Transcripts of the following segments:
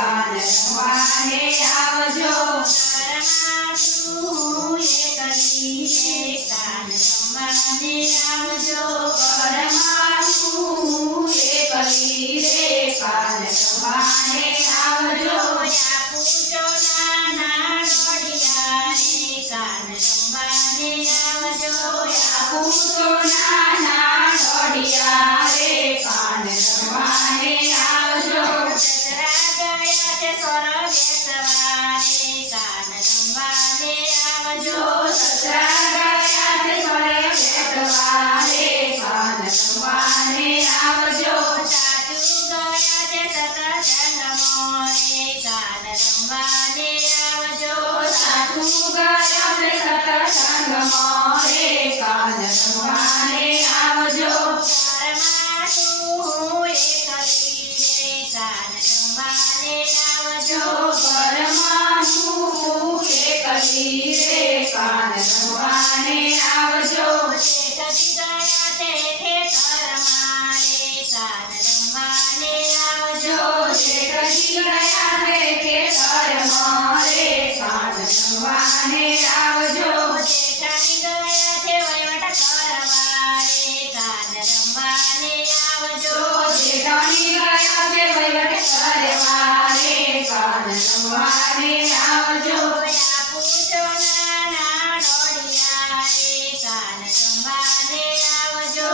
કાન રમવાને આવજો ઘરમાં એકલી રે કાન રમવાને આવજો ઘરમાં હું એકલી રે કાન રમવાને આવજો પૂજો નાના ઘડિયા રે કાન રમવાને આવજો પૂજો નાના ઘડિયા રે કાન રમવાને આવજો સસરા ગયા છે સ્વર્ગે સવારે કાન રમવાને આવજો સસરા ગયા છે સ્વર્ગે સવારે કાન રમવાને આવજો સાધુ ગયા છે સત્સંગમાં રે કાન રમવાને આવજો સાધુ ગયા છે સત્સંગમાં રે કાન રમવાને આવજો ઘરમાં તું એકલી રે કાન રમવાને આવજો ઘરમાં હું એકલી રે કાન રમવાને આવજો જેઠજી ગયા તે ખેતરમાં રે કાન રમવાને આવજો જેઠજી ગયા રે ખેતરમાં રે કાન રમવાને આવજો જેઠાણી ગયા છે વહીવટ કરવા રે કાન રમવાને આવજો જેઠાણી ગયા છે વહીવટ કરવા રે કાન રમવાને આવજો પૂજો નાના ડોડિયા રે કાન રમવાને આવજો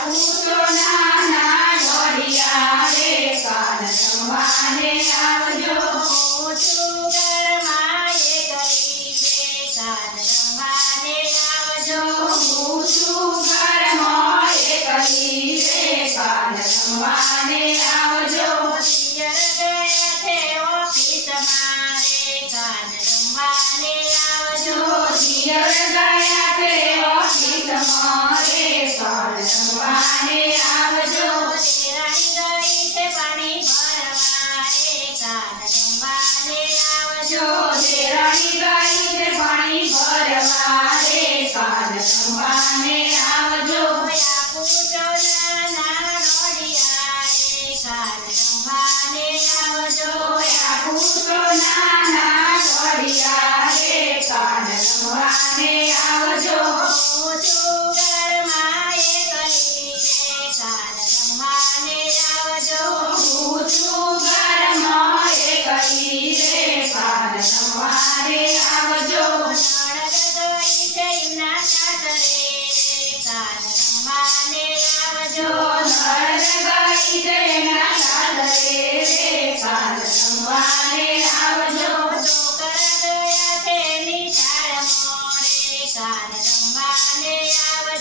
પૂજો નાના ઘડિયા રે કાન રમવાને આવજો હું છું ઘરમાં એકલી રે કાન રમવાને આવજો હું છું ઘરમાં એકલી રે કાન રમવાને આવજો પિયર ગયા છે ઓફિસમાં રે કાન રમવાને આવજો પિયર ગયા તે ઓફિસમાં રે કાન રમવાને આવજો દેરાણી ગઈ છે પાણી ભરવા રે કાન રમવાને આવજો દેરાણી ગઈ છે પાણી ભરવા રે કાન રમવાને આવજો પૂજો નાના ડોડિયા રે કાન રમવાને આવજો પૂજો નાના ઘડિયા રે કાન રમવાને આવજો હું છું ઘરમાં એકલી રે કાન રમવાને આવજો હું છું ઘરમાં એકલી રે કાન રમવાને આવજો નણદ ગઈ છે એમના સાસરે રે કાન રમવાને આવજો નણદ ગઈ છે એના સાસરે રે કાન રમવાને આવજો છોકરા ગયા છે નિશાળમાં રે કાન રમવાને આવજો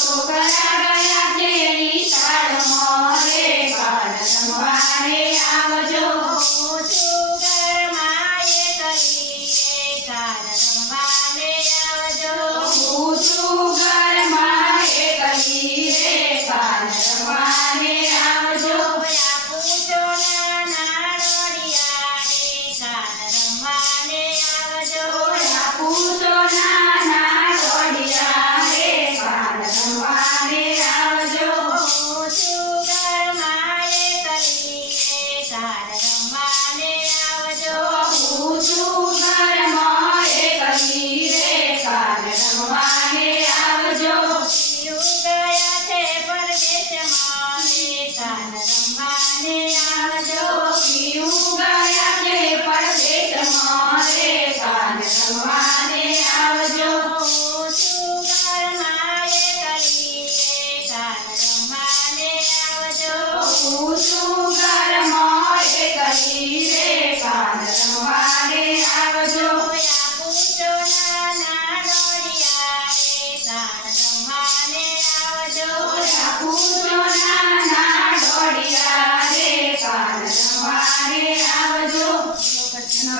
છોકરા ગયા છે નિશાળમાં રે કાન રમવાને આવજો હું છું ઘરમાં એકલી રે કાન રમવાને આવજો હું છું ઘરમાં એકલી રે કાન રમવાને આવજો પૂજો નાના ડોડિયા રે કાન રમવાને આવજો પૂજો નાના ઘડિયા રે કાન રમવાને આવજો હું છું ઘરમાં એકલી રે કાન રમવાને આવજો હું છું ઘરમાં એકલી રે કાન રમવાને આવજો પીયું ગયા છે પરદેશમાં રે કાન રમવાને આવજો પીયું ગયા છે પરદેશમાં રે કાન રમવાને આવજો હું છું ઘરમાં એકલી રે કાન રમવાને આવજો હું છું ઘરમાં એકલી રે કાન રમવાને આવજો પૂજો નાના ડોડિયા રે કાન રમવાને આવજો પૂજો નાના ઘડિયા રે કાન રમવાને આવજો કૃષ્ણ